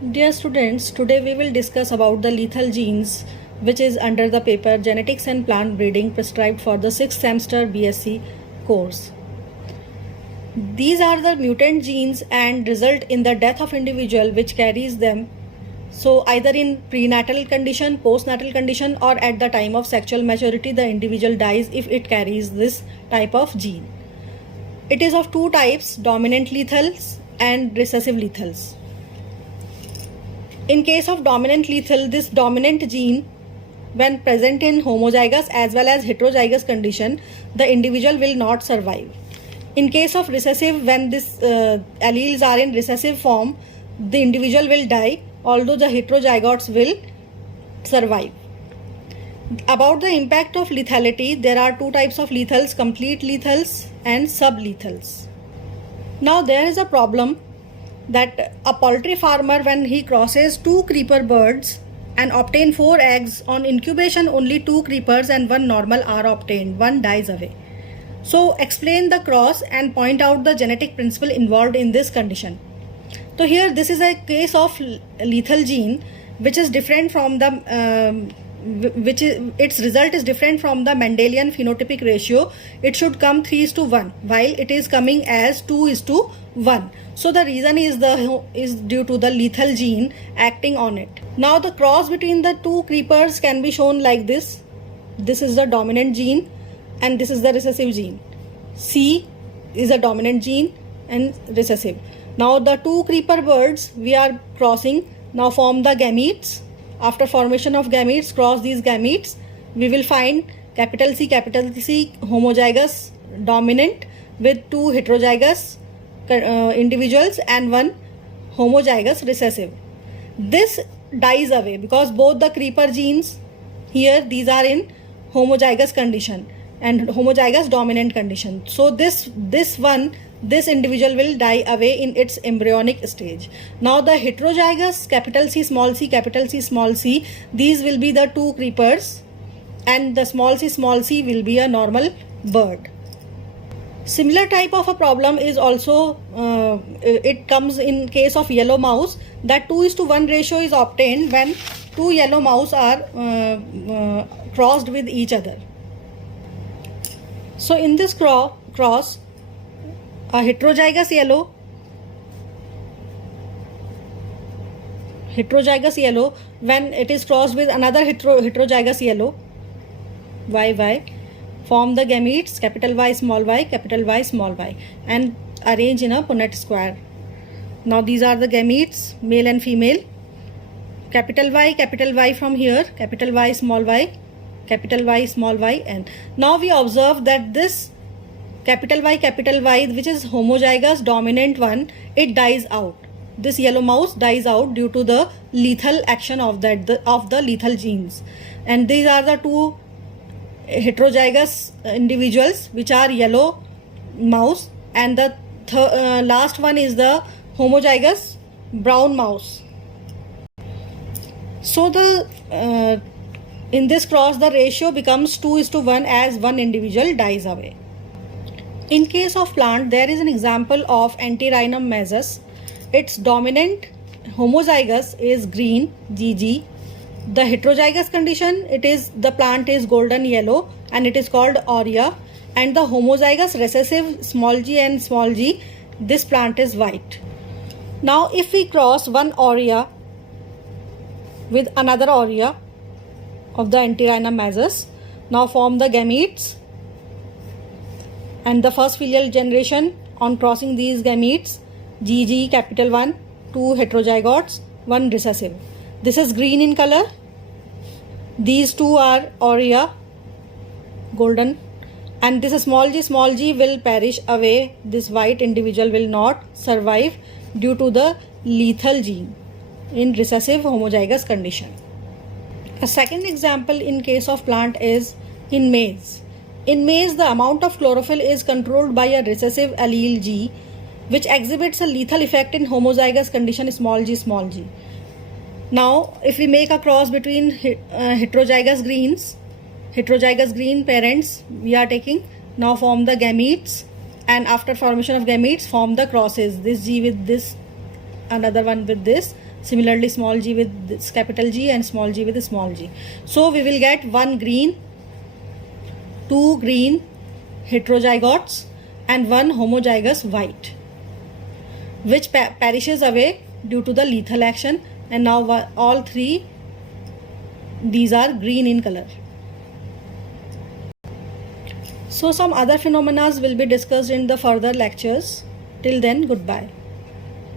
Dear students, today we will discuss about the lethal genes which is under the paper Genetics and Plant Breeding prescribed for the 6th semester BSc course. These are the mutant genes and result in the death of individual which carries them. So either in prenatal condition, postnatal condition or at the time of sexual maturity the individual dies if it carries this type of gene. It is of two types, dominant lethals and recessive lethals. In case of dominant lethal, this dominant gene when present in homozygous as well as heterozygous condition, the individual will not survive. In case of recessive, when these alleles are in recessive form, the individual will die, although the heterozygotes will survive. About the impact of lethality, there are two types of lethals, complete lethals and sublethals. Now there is a problem that a poultry farmer, when he crosses two creeper birds and obtain 4 eggs, on incubation only 2 creepers and 1 normal are obtained, one dies away. So explain the cross and point out the genetic principle involved in this condition. So here this is a case of lethal gene which is different from the its result is different from the Mendelian phenotypic ratio. It should come 3:1 while it is coming as 2:1. So the reason is due to the lethal gene acting on it. Now the cross between the two creepers can be shown like this. This is the dominant gene and this is the recessive gene. C is a dominant gene and recessive. Now the two creeper birds we are crossing now form the gametes. After formation of gametes, cross these gametes, we will find capital C homozygous dominant with 2 heterozygous individuals and 1 homozygous recessive. This dies away because both the creeper genes here, these are in homozygous condition and homozygous dominant condition. So this individual will die away in its embryonic stage. Now the heterozygous capital C, small c, these will be the 2 creepers and the small c will be a normal bird. Similar type of a problem is also it comes in case of yellow mouse, that 2:1 ratio is obtained when 2 yellow mouse are crossed with each other. So in this cross, a heterozygous yellow when it is crossed with another heterozygous yellow YY, form the gametes capital Y small y and arrange in a Punnett square. Now these are the gametes, male and female. Capital Y from here, capital Y small y and now we observe that this capital Y which is homozygous dominant one, it dies out. This yellow mouse dies out due to the lethal action of the lethal genes, and these are the 2 heterozygous individuals which are yellow mouse, and the last one is the homozygous brown mouse. So the in this cross the ratio becomes 2:1 as one individual dies away. In case of plant, there is an example of Antirrhinum majus. Its dominant homozygous is green GG. The heterozygous condition, the plant is golden yellow and it is called aurea, and the homozygous recessive small g and small g, this plant is white. Now if we cross one aurea with another aurea of the Antirrhinum majus, now form the gametes, and the first filial generation on crossing these gametes, GG capital 1, 2 heterozygotes, 1 recessive. This is green in color. These 2 are aurea, golden, and this small g will perish away. This white individual will not survive due to the lethal gene in recessive homozygous condition. A second example in case of plant is in maize. In maize, the amount of chlorophyll is controlled by a recessive allele G, which exhibits a lethal effect in homozygous condition small g. Now, if we make a cross between heterozygous green parents, we are taking, now form the gametes, and after formation of gametes form the crosses, this G with this, another one with this, Similarly, small g with this capital G and small g with the small g. So we will get 1 green, 2 green heterozygotes and 1 homozygous white, which perishes away due to the lethal action, and now all three, these are green in color. So some other phenomena will be discussed in the further lectures. Till then, goodbye.